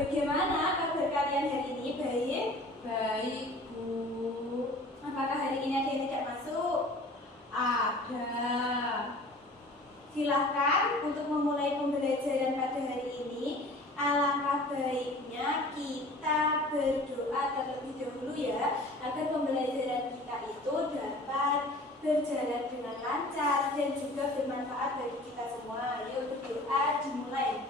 bagaimana kabar kalian hari ini? Baik? Baik, Bu. Apakah hari ini ada yang tidak masuk? Ada. Silakan untuk memulai pembelajaran pada hari ini. Alangkah baiknya kita berdoa terlebih dahulu ya, agar pembelajaran kita itu dapat berjalan dengan lancar dan juga bermanfaat bagi kita semua. Yuk berdoa dimulai.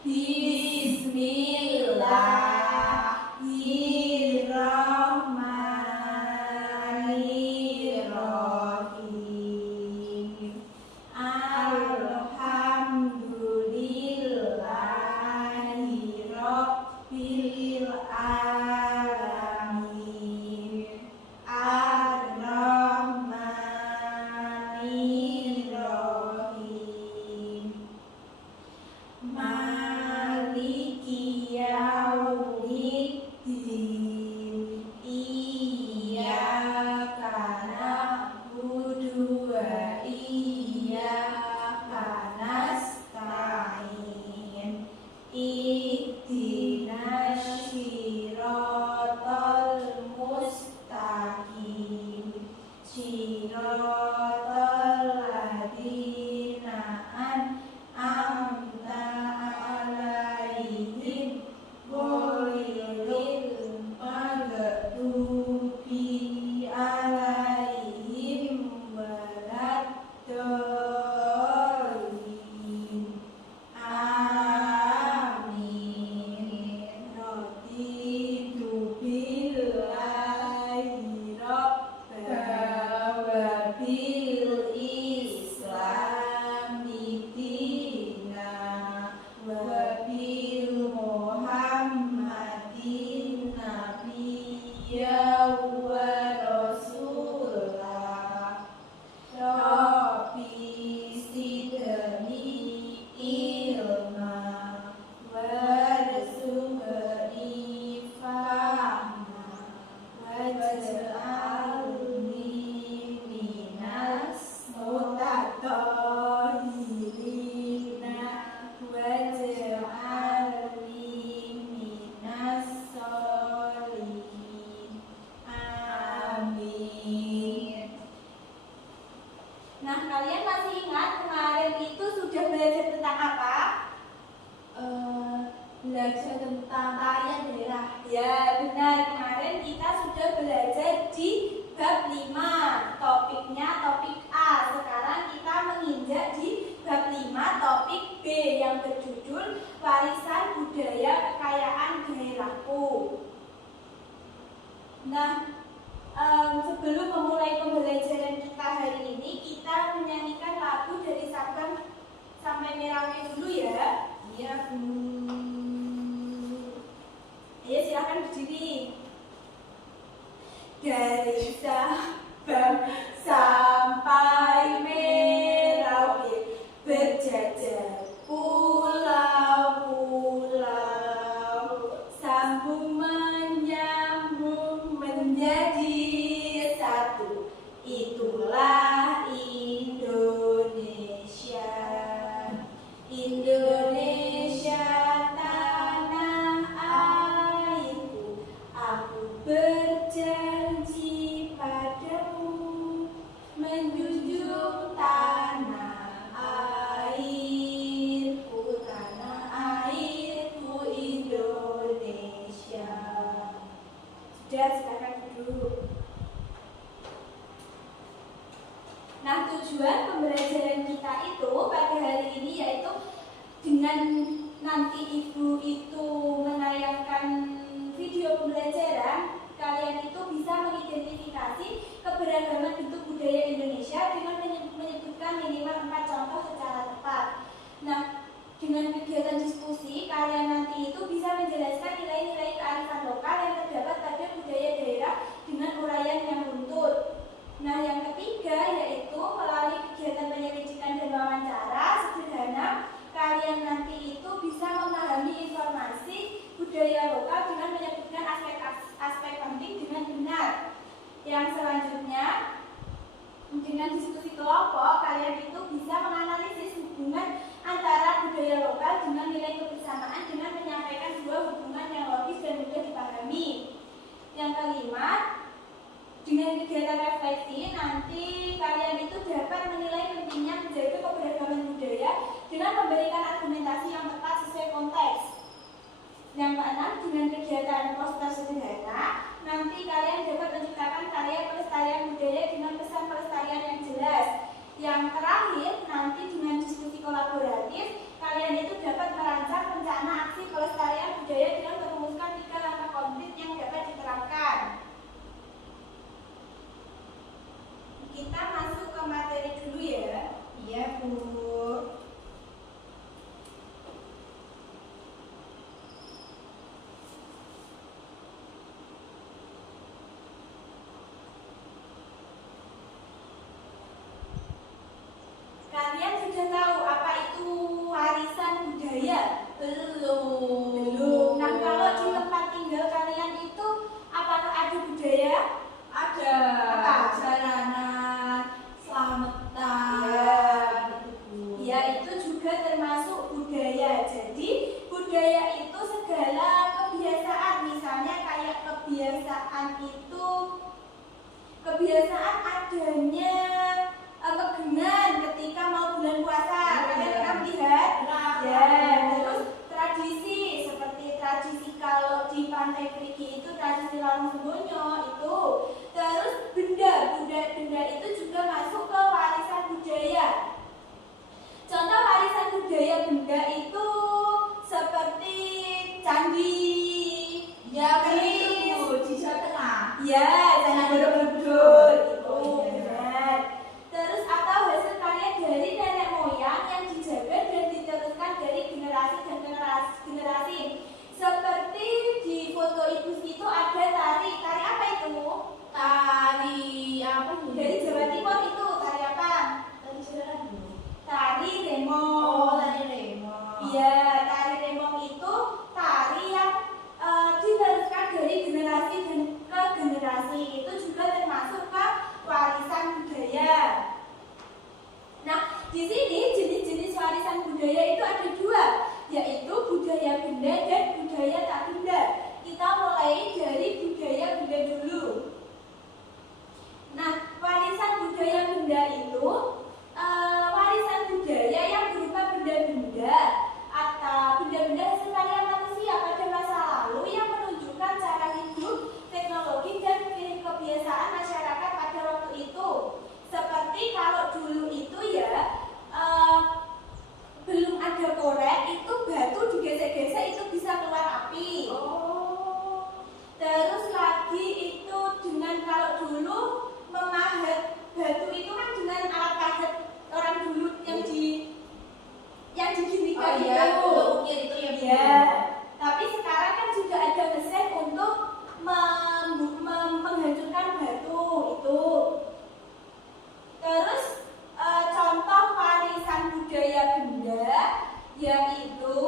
Bismillahirrahmanirrahim. Alhamdulillahirabbil alamin. Ar-Rahmanirrahim. Maliki yaumiddin. Iyyaka na'budu wa iyyaka nasta'in. Ihdinas siratal mustaqim. Siratal ladzina an'amta 'alaihim ghairil maghdubi 'alaihim waladdallin. Amin. Raditu billahi rabba wa bil islami dina wa bil muhammadin nabiyya wa rasulah. Rabbi zidni ilma warzuqni fahma waj'alni minas mutatahhirina waj'alni minas sholihin. Amin. Nah, kalian masih ingat kemarin itu sudah belajar tentang apa? Belajar tentang tarian daerah. Ya, benar. Kemarin kita sudah belajar di bab 5. Topiknya topik A. Sekarang kita menginjak di bab 5 topik B yang berjudul Warisan Budaya Kekayaan Daerahku. Nah, sebelum memulai pembelajaran kita hari ini, kita menyanyikan lagu dari Sabang sampai Merauke dulu ya. Iya, Bu. Ayo silakan berdiri. Dari Sabang sampai Merauke berjajar pulau-pulau, sambung menyambung menjadi satu. Itulah Indonesia. Indonesia tanah airku, aku berjanji padamu menjunjung tanah airku Indonesia. Sudah, silakan duduk. Nah, tujuan pembelajaran kita itu pada hari ini yaitu dengan nanti ibu itu menayangkan video pembelajaran, kalian itu bisa mengidentifikasi keberagaman bentuk budaya Indonesia dengan menyebutkan minimal 4 contoh secara tepat. Nah, dengan kegiatan diskusi, kalian nanti itu bisa menjelaskan nilai-nilai kearifan lokal yang terdapat pada budaya daerah dengan uraian yang runtut. Nah, yang ketiga yaitu melalui kegiatan penyelidikan dan wawancara sederhana, kalian nanti itu bisa memahami informasi budaya lokal dengan menyebutkan aspek penting dengan benar. Yang selanjutnya, dengan diskusi kelompok, kalian itu bisa menganalisis hubungan antara budaya lokal dengan nilai kebersamaan dengan menyampaikan sebuah hubungan refleksi, nanti kalian itu dapat menilai pentingnya menjaga keberagaman budaya dengan memberikan argumentasi yang tepat sesuai konteks. Yang keenam, dengan kegiatan poster sederhana, nanti kalian dapat menciptakan karya pelestarian budaya dengan pesan pelestarian yang jelas. Yang terakhir, nanti dengan diskusi kolaboratif, kalian itu dapat merancang rencana aksi pelestarian budaya dengan merumuskan 3 langkah konkret yang dapat diterapkan. Kita masuk ke materi dulu ya. Iya, Bu. Kalian sudah tahu apa itu warisan budaya? Belum. Nah, kalau di tempat tinggal kalian itu apakah ada budaya? Ada Apa? jalanan, selamatan. Itu, Bu. Ya, itu juga termasuk budaya. Jadi, budaya itu segala kebiasaan. Misalnya kayak kebiasaan itu adanya megengan ketika mau bulan puasa. Kalian pernah melihat? Ya, terus tradisi seperti tradisi kalau di Pantai Perigi itu tradisi Larung Sembonyo itu. Terus benda itu juga masuk ke warisan budaya. Contoh warisan budaya benda itu seperti candi, Ya, keris, Bu, di Jawa Tengah. ya, candi Borobudur itu benar. Terus atau hasil karya dari nenek moyang yang dijaga dan diteruskan dari generasi dan generasi. Seperti di foto ibu itu ada tari apa itu? Tari apa, Bu? Dari Jawa Timur itu tari apa? Tari silakan, Bu. Tari remong. Oh, tari remong. Iya, tari remong itu tari yang diteruskan dari generasi dan ke generasi. Itu juga termasuk ke warisan budaya. Nah, di sini jenis-jenis warisan budaya itu ada 2, yaitu budaya benda dan budaya tak benda. Kita mulai dari budaya benda dulu. Nah, warisan budaya benda itu warisan budaya yang berupa benda-benda atau benda-benda hasil karya manusia pada masa lalu yang menunjukkan cara hidup, teknologi, dan kebiasaan masyarakat pada waktu itu. Seperti kalau dulu itu ya belum ada korek, itu batu digesek-gesek itu bisa keluar api. Oh. Terus lagi itu dengan kalau dulu memahat batu itu kan dengan alat pahat orang dulu yang diginikan Oh iya, itu. ukir itu ya, Bu. Ya. Tapi sekarang kan juga ada mesin untuk menghancurkan batu itu. Terus contoh warisan budaya benda yaitu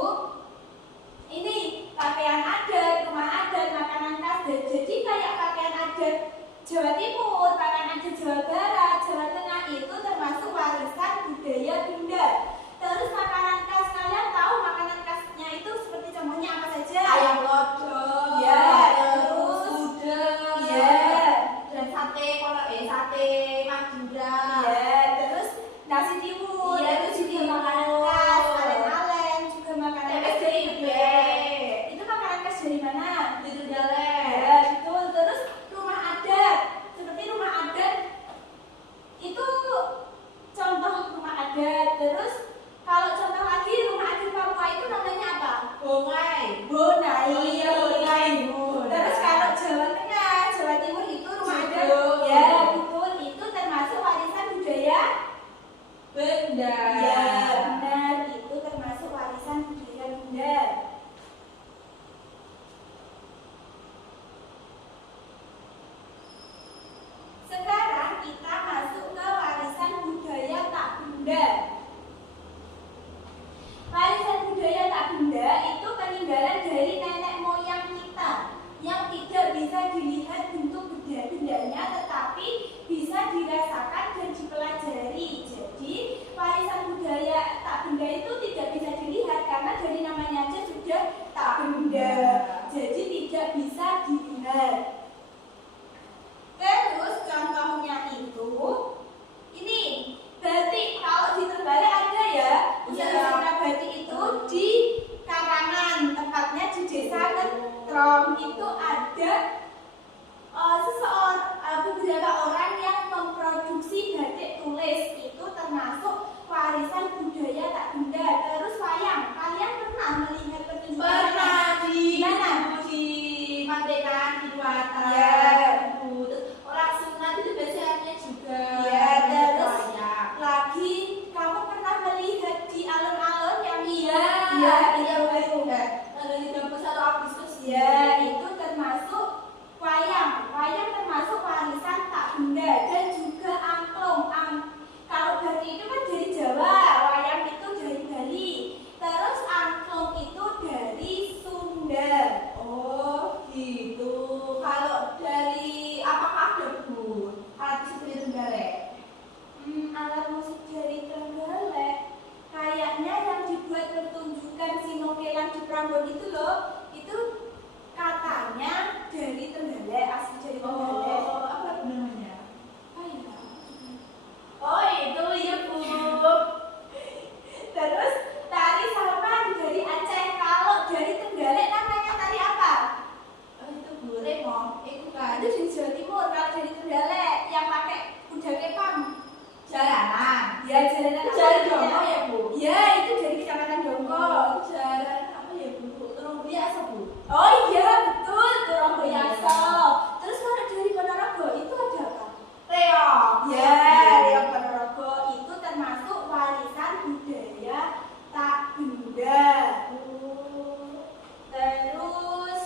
ini pakaian adat, rumah adat, makanan khas. Jadi kayak pakaian adat Jawa Timur, pakaian adat Jawa Barat, Jawa Tengah itu termasuk warisan budaya benda. Terus makanan khas, kalian tahu makanan khasnya itu seperti contohnya apa saja? Ayam lodok. Ya, terus udang. Ya. Dan sate sate Madura. Ya, terus nasi tiwul, Iya, itu itu juga juga makanan makanan khas, khas. alen-alen juga makanan Tempe khas dari tempe. Geblek. Itu makanan khas dari mana? Itu jalan. Ya, betul. Terus rumah adat, seperti nongkrong itu ada beberapa orang yang memproduksi batik tulis, itu termasuk warisan budaya tak benda. Terus wayang, kalian pernah melihat pertunjukan Pernah di mana? di Mantekan di Luatan. Ya. Terus orang sunat itu biasanya juga. Ya, terus wayang. lagi kamu pernah melihat di alun-alun yang Iya, ya, iya, itu. tanggal 31 Agustus. Ya, itu termasuk wayang. Wayang termasuk warisan tak benda dan juga angklung. Kalau batik itu kan dari Jawa, wayang itu dari Bali. Terus angklung itu dari Sunda. Oh, gitu. Kalau dari apakah ada Bu? Alat seperti Trenggalek. Alat musik dari Trenggalek kayaknya yang dibuat pertunjukan Sinokelan di Prambon itu loh, itu katanya dari Trenggalek, asli dari Trenggalek. Oh, apa namanya? Oh ya. Oh, itu ya Bu. Terus tari saman dari Aceh. Kalau dari Trenggalek namanya tari apa? Oh, itu Bu Remo. Itu kan Itu dari Jawa Timur. Kalau dari Trenggalek yang pakai kuda kepang. jalanan. Ya, jalanan apa Jalan namanya? Dongko ya Bu. Ya, itu dari Kecamatan Dongko. Jalan apa ya Bu? Terus biasa Bu. Oh iya, betul, Turang Biasa. Terus kalau dari Ponorogo itu ada apa? Reok. Ya, Reok Ponorogo itu termasuk warisan budaya tak benda. Terus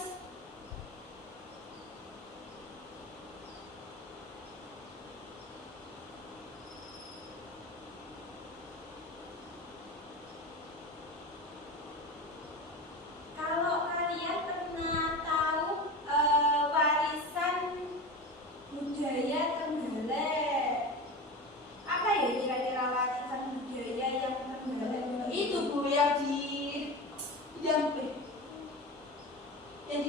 kalau kalian pernah tahu warisan budaya Trenggalek, apa ya kira-kira warisan budaya yang Trenggalek? Itu Bu yang di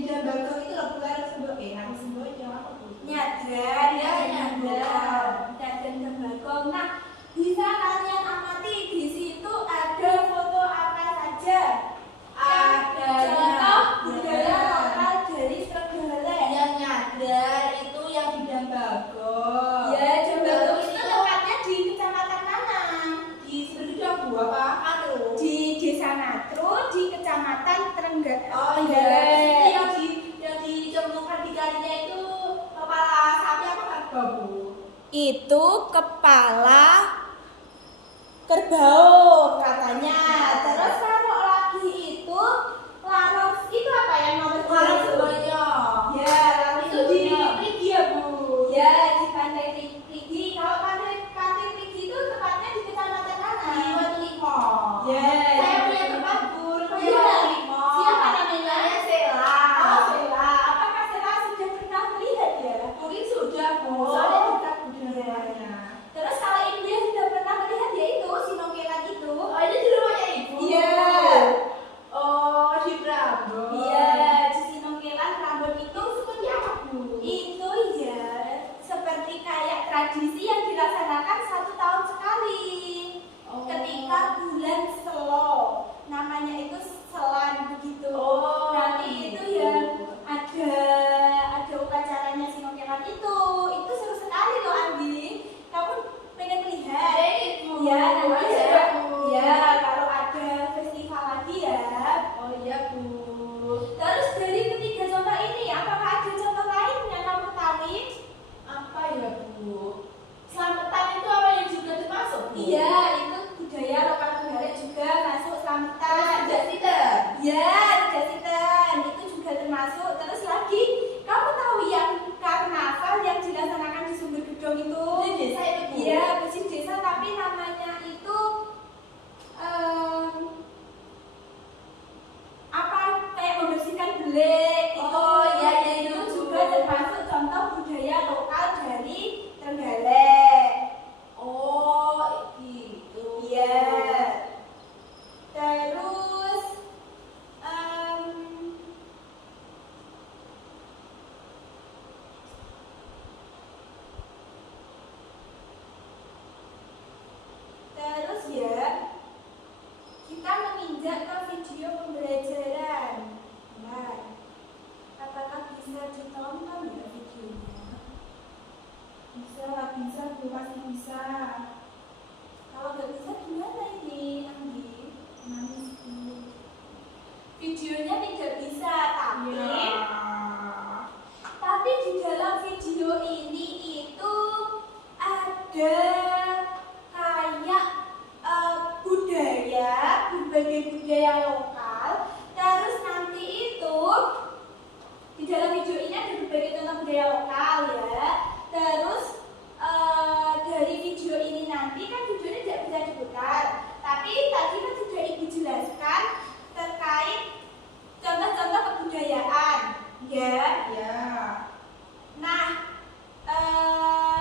Dambago itu loh bukan Sembok. Nama Semboknya apa Bu? Nyadar, Ya, nyadar. dan tembakau. Nah, bisa kalian amati di situ ada foto apa saja? Ada Contoh budaya nyadar. lokal dari Trenggalek. Yang nyadar itu yang di Dambago. Ya, Dambago itu tempatnya di kecamatan mana? Di sebenarnya Bu apa? Anu. Di Desa Natru, di kecamatan Trenggalek. Oh iya, itu yang dicemplungkan di kalinya itu kepala sapi apa kerbau Bu? Itu kepala kerbau katanya. Terus kalau lagi itu larang itu apa yang nomor Larang dua? semuanya. Ya, larang Itu di semuanya. Rigi ya Bu? Ya, di Pantai Rigi. Kalau Pantai Rigi itu tepatnya di kecamatan mana? Di Watu Limo. Ya. Saya punya tempat Bu, namanya Iya. Watu Limo. Siapa namanya? Namanya Sela. Oh, Sela. Apakah Sela sudah pernah melihat ya? Mungkin sudah Bu. Oh. Soalnya dekat Bu dengannya. Terus kalau Ibu dia sudah pernah melihat ya itu Sinokelan itu. Oh, ini di rumahnya Ibu. Iya. Oh, di Prambon. Iya, di Sinongkelan Prambon itu Seperti apa Bu? itu ya seperti kayak tradisi yang dilaksanakan 1 tahun sekali. Oh. Ketika bulan Selo, namanya itu Selan begitu. Oh, Nanti itu gitu. ya ada upacaranya Sinongkelan itu seru sekali loh Andi. Kamu pengen melihat? Ibu. Ya, nanti Ada, ya, Bu. ya kalau ada festival lagi ya. Oh iya Bu. Terus dari ketiga contoh ini, apakah ada contoh lain yang kamu tahu? Apa ya Bu? Selamatan itu apa yang juga termasuk Bu? Iya, itu budaya lokal Trenggalek juga masuk selamatan. Tidak tidak. Ya, Jasitan itu juga termasuk. Terus lagi, kamu tahu yang karnaval yang dilaksanakan di Sumber Gedong itu? Di desa itu Bu? Iya, bersih desa tapi namanya itu apa kayak membersihkan belik itu. Oh, iya, iya, itu itu. juga termasuk contoh budaya lokal dari Trenggalek. Oh gitu. Iya. Terus ditonton ya videonya? Bisa Bu, pasti bisa. Kalau nggak bisa gimana ini Anggi? Nangis Bu. Videonya tidak bisa, tapi di dalam video ini itu ada kayak berbagai budaya lokal. Terus nanti itu di dalam video ini ada berbagai tentang budaya lokal ya. Terus dari video ini nanti kan videonya tidak bisa diputar, tapi tadi kan sudah Ibu jelaskan terkait contoh-contoh kebudayaan ya. Nah,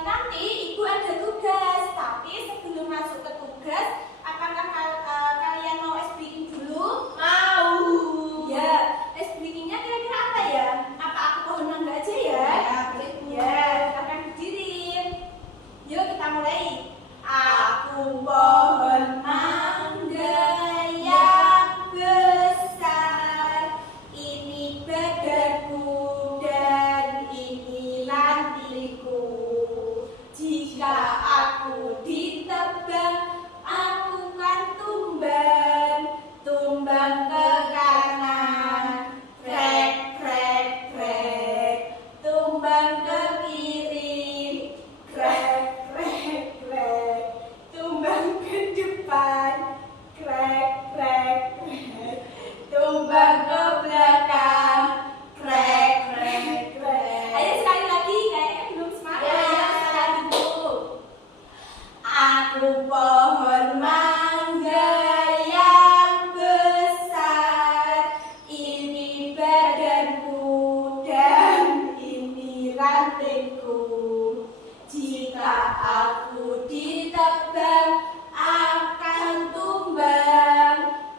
nanti Ibu ada tugas, tapi sebelum masuk ke tugas, apakah kalian mau ice breaking dulu? Mau. Ya, ice breakingnya kira-kira apa ya? Apa aku pohon mangga aja ya? Ya, akan berdiri. Yuk kita mulai. Aku pohon mangga yang besar, ini badanku dan ini rantingku. Jika aku ditebang, aku kan tumbang ke kanan, krek krek krek, tumbang ke kiri, krek krek krek, tumbang ke depan, krek krek krek, tumbang ke belakang, krek krek krek. Ayo sekali lagi, kayaknya belum semangat. Sekali dulu. Aku pohon mangga yang besar, ini badanku dan ini rantingku. Jika aku ditebang, akan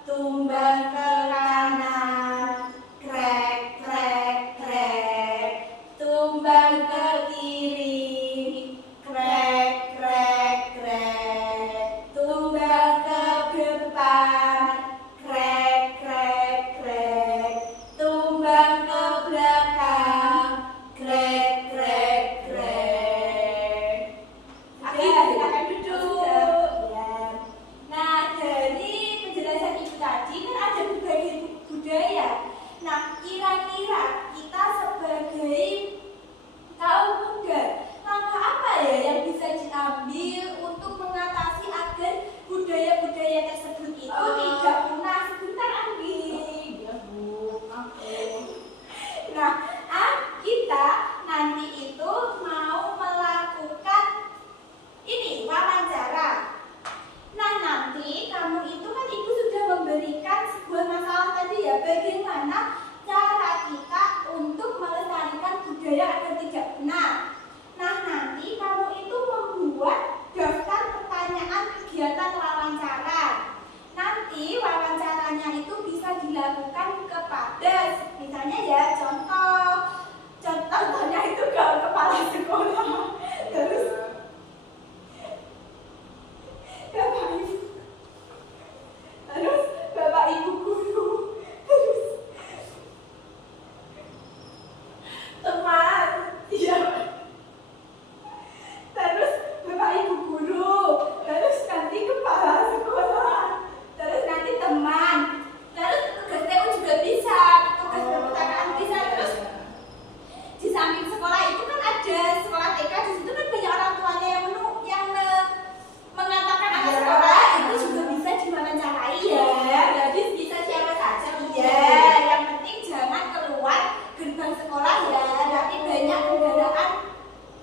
tumbang ke kanan, krek krek krek, tumbang ke kiri, krek krek krek, tumbang ke depan, krek krek krek, tumbang ke belakang, krek krek krek. Oke, silakan duduk. Ya. Nah, dari penjelasan Ibu tadi kan ada berbagai budaya. Nah, kira-kira kita sebagai kaum muda, langkah apa ya yang bisa diambil untuk mengatasi agar budaya-budaya tersebut itu tidak punah? Sebentar Anggi. Iya Bu. Nah, kita nanti itu mau melakukan ini wawancara. Nah, nanti kamu itu kan Ibu sudah memberikan sebuah masalah tadi ya, bagaimana cara kita untuk melestarikan budaya agar tidak punah. Nah, nanti kamu itu membuat daftar pertanyaan kegiatan wawancara. Nanti wawancaranya itu bisa dilakukan kepada, misalnya ya, contohnya itu ke kepala sekolah, terus Bapak Ibu guru, terus teman, iya, terus Bapak Ibu guru, terus nanti kepala sekolah, terus nanti teman, terus tugas TU juga bisa, tugas perpustakaan bisa, terus di samping sekolah itu kan ada sekolah TK, di situ kan banyak orang tuanya yang mengatakan anak sekolah itu juga bisa diwawancarai ya. Jadi bisa siapa saja. Iya, yang penting jangan keluar gerbang sekolah ya. Nanti banyak kendaraan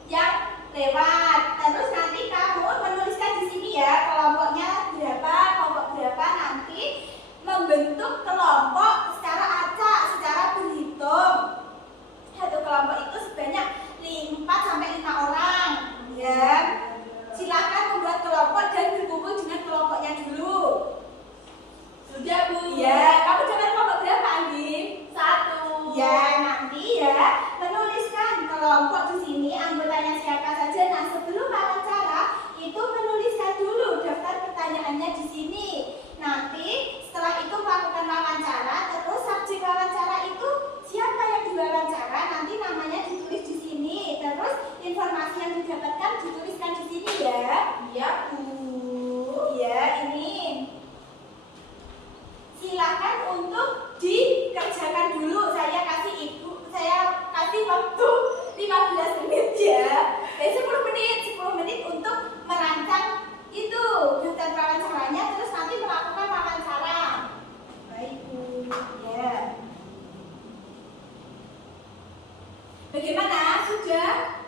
yang lewat. Terus nanti kamu menuliskan di sini ya kelompok berapa nanti membentuk kelompok secara acak, secara berhitung. Satu kelompok itu sebanyak 4 sampai 5 orang. Ya. Silakan membuat kelompok dan berkumpul dengan kelompoknya dulu. Sudah Bu? Ya, kamu dengan kelompok berapa Anggi? 1. Ya, nanti ya menuliskan kelompok di sini anggotanya siapa saja. Nah, sebelum wawancara itu menuliskan dulu daftar pertanyaannya di sini. Nanti setelah itu melakukan wawancara, terus subjek wawancara itu siapa yang diwawancara nanti nama Bagaimana? Sudah?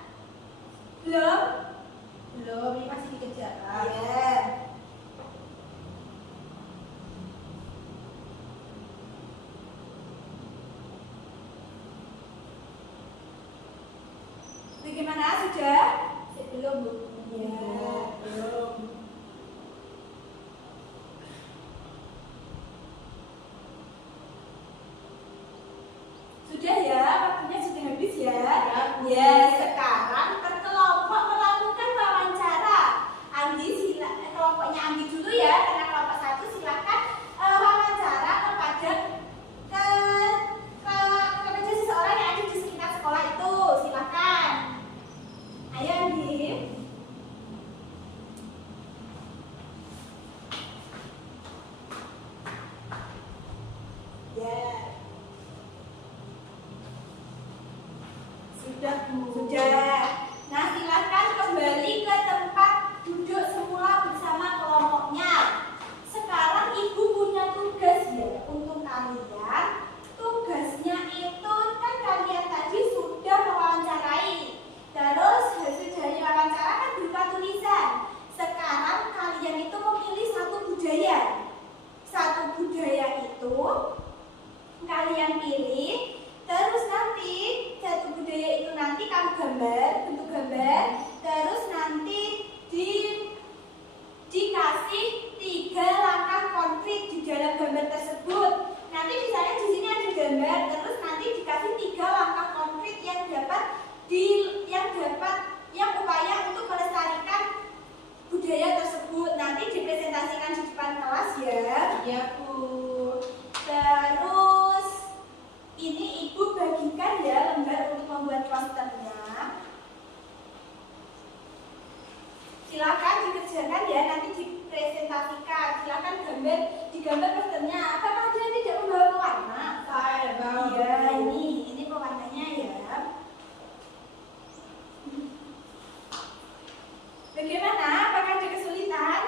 Belum? Belum, ini masih dikerjakan. Ya. Bagaimana? Sudah? Belum, Bu. Ya. Belum. Sudah ya? Waktunya sudah habis ya? Ya, Bu. Ya, sekarang berkelompok melakukan wawancara. Kelompoknya Andi dulu ya, karena kelompok satu silakan wawancara kepada seseorang yang ada di sekitar sekolah itu. Silakan. Ayo Andi. Ya. Sudah, Bu. Sudah. Nah, silakan kembali ke tempat duduk semula bersama kelompoknya. Sekarang Ibu punya tugas ya untuk kalian. Tugasnya itu kan kalian tadi sudah mewawancarai. Terus hasil dari wawancara kan berupa tulisan. Sekarang kalian itu memilih satu budaya. Satu budaya itu kalian pilih. Terus nanti satu budaya itu nanti kamu gambar, bentuk gambar. Terus nanti dikasih 3 langkah konkret di dalam gambar tersebut. Nanti misalnya di sini ada gambar, terus nanti dikasih 3 langkah konkret yang upaya untuk melestarikan budaya tersebut. Nanti dipresentasikan di depan kelas ya. Ya, Bu. Terus ini Ibu bagikan ya lembar untuk membuat posternya. Silakan dikerjakan ya, nanti dipresentasikan. Silakan digambar posternya. Apakah kalian tidak membawa pewarna? Saya bawa. Iya, ini pewarnanya ya. Bagaimana? Apakah ada kesulitan?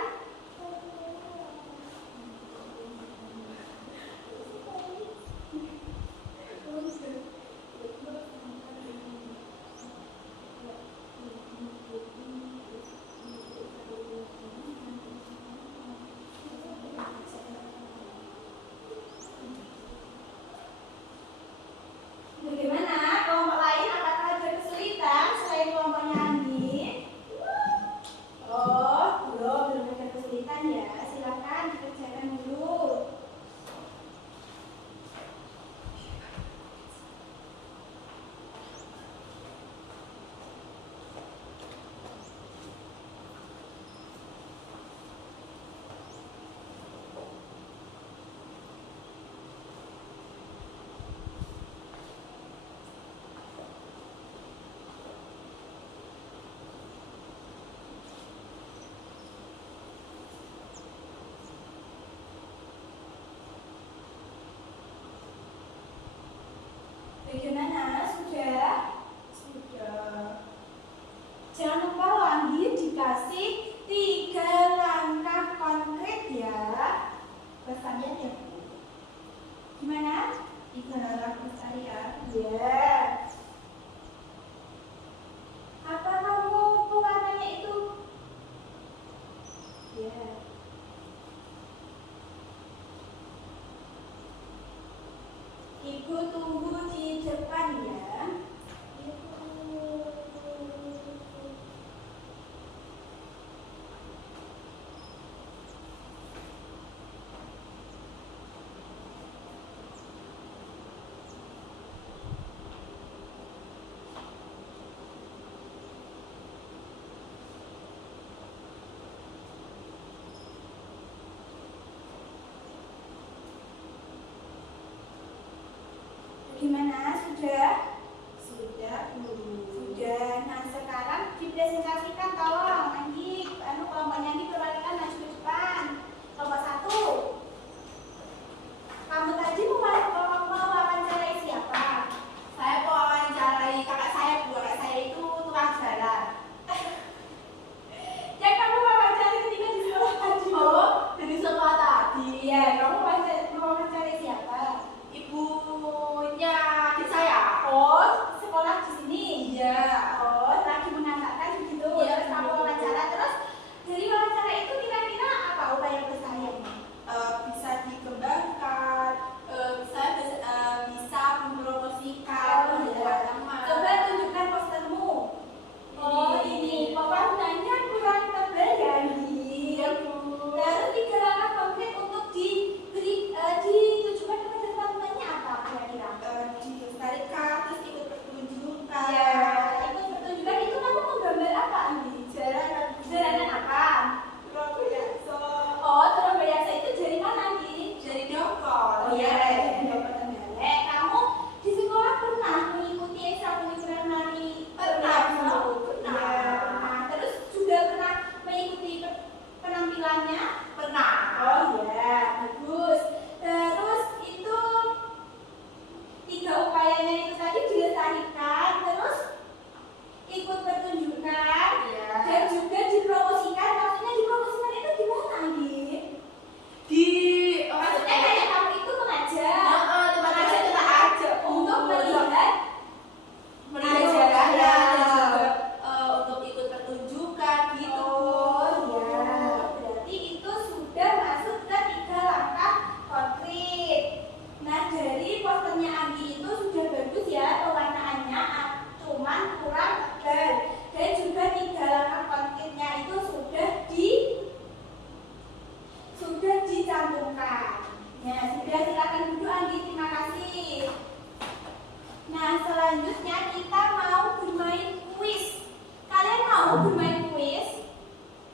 selanjutnya kita mau bermain kuis. Kalian mau bermain kuis?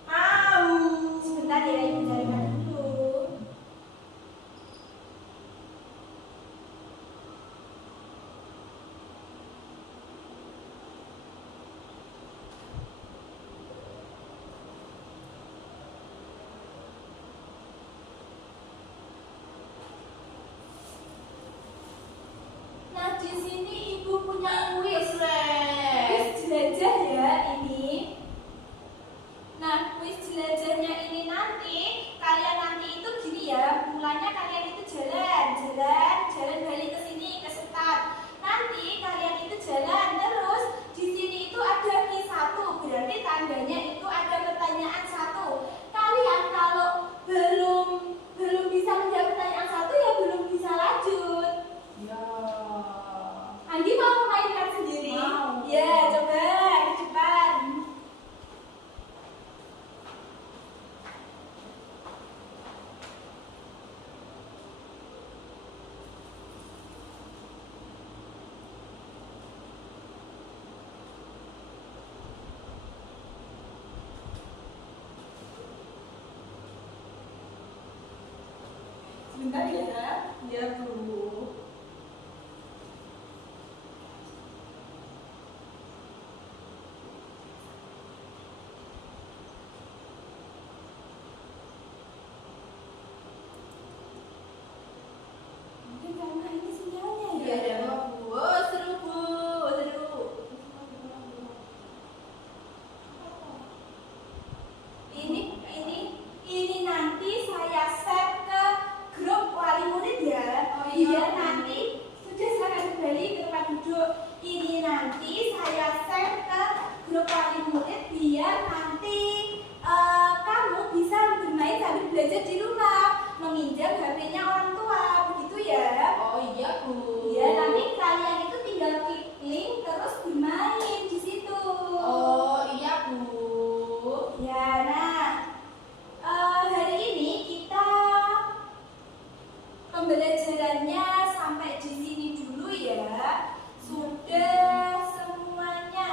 Mau. Sebentar ya, ibu carikan dulu. Nah, di sini ibu punya kuis. Kuis jelajah ya ini. Nah, kuis jelajahnya ini nanti kalian nanti itu gini ya. Mulanya kalian itu jalan balik ke sini ke start. Nanti kalian itu jalan terus di sini itu ada Q1, berarti tandanya itu ada pertanyaan 1. Kalian kalau belum bisa menjawab pertanyaan 1 ya belum bisa lanjut. Ya. Andi mau memainkan sendiri? Mau. Ya, coba ke depan. Sebentar ya. Ya, Bu. Mungkin karena ini sinyalnya Iya, ada apa, Bu? Oh, seru, Bu. Seru. Ini nanti saya share ke grup wali murid ya. Oh, iya. Biar nanti sudah silakan kembali ke tempat duduk. Ini nanti saya share ke grup wali murid biar nanti kamu bisa bermain sambil belajar di rumah, meminjam HP-nya orang tua, begitu ya. Oh, iya, Bu. Ya, nanti kalian itu tinggal klik link terus bermain di situ. Oh, iya, Bu. Ya, nah hari ini kita pembelajarannya sampai di sini dulu ya. Sudah semuanya.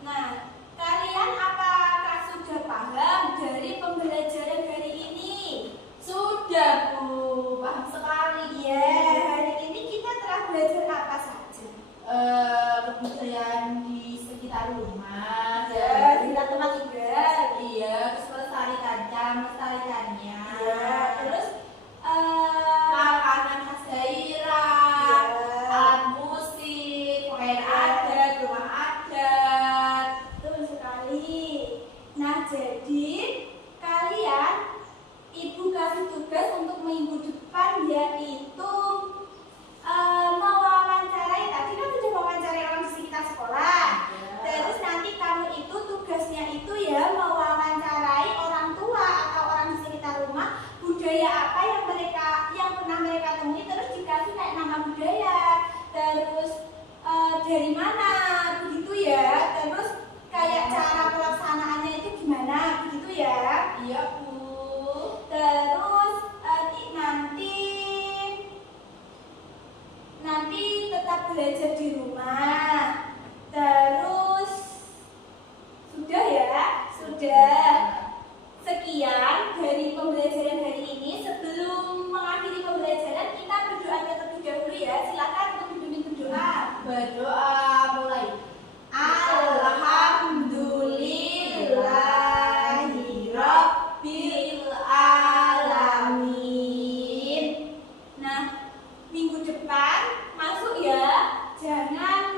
Nah, kalian apakah sudah paham dari pembelajaran hari ini? Sudah, Bu. Paham sekali. Ya, hari ini kita telah belajar apa saja? Kebudayaan di sekitar rumah. Ya, kita tempat tinggal. Iya, terus melestarikannya. Ya, terus makanan khas daerah, Ya. alat musik, pakaian adat, rumah adat. betul sekali. Nah, jadi kalian ibu kasih tugas untuk minggu depan yaitu mewawancarai. Tadi kan sudah mewawancarai orang di sekitar sekolah. Terus nanti kamu itu tugasnya itu ya mewawancarai orang tua atau orang di sekitar rumah, budaya apa yang pernah mereka temui, terus dikasih kayak nama budaya, terus dari mana begitu ya, terus kayak cara pelaksanaannya itu gimana begitu ya. Iya, Bu. Terus nanti tetap belajar di rumah. Terus sudah ya, sudah. Sekian dari pembelajaran hari ini. Sebelum mengakhiri pembelajaran kita berdoa terlebih dahulu ya. Silakan untuk dipimpin berdoa. Berdoa mulai. Alhamdulillahirabbil alamin. Nah, minggu depan masuk ya. Jangan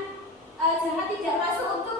tidak masuk untuk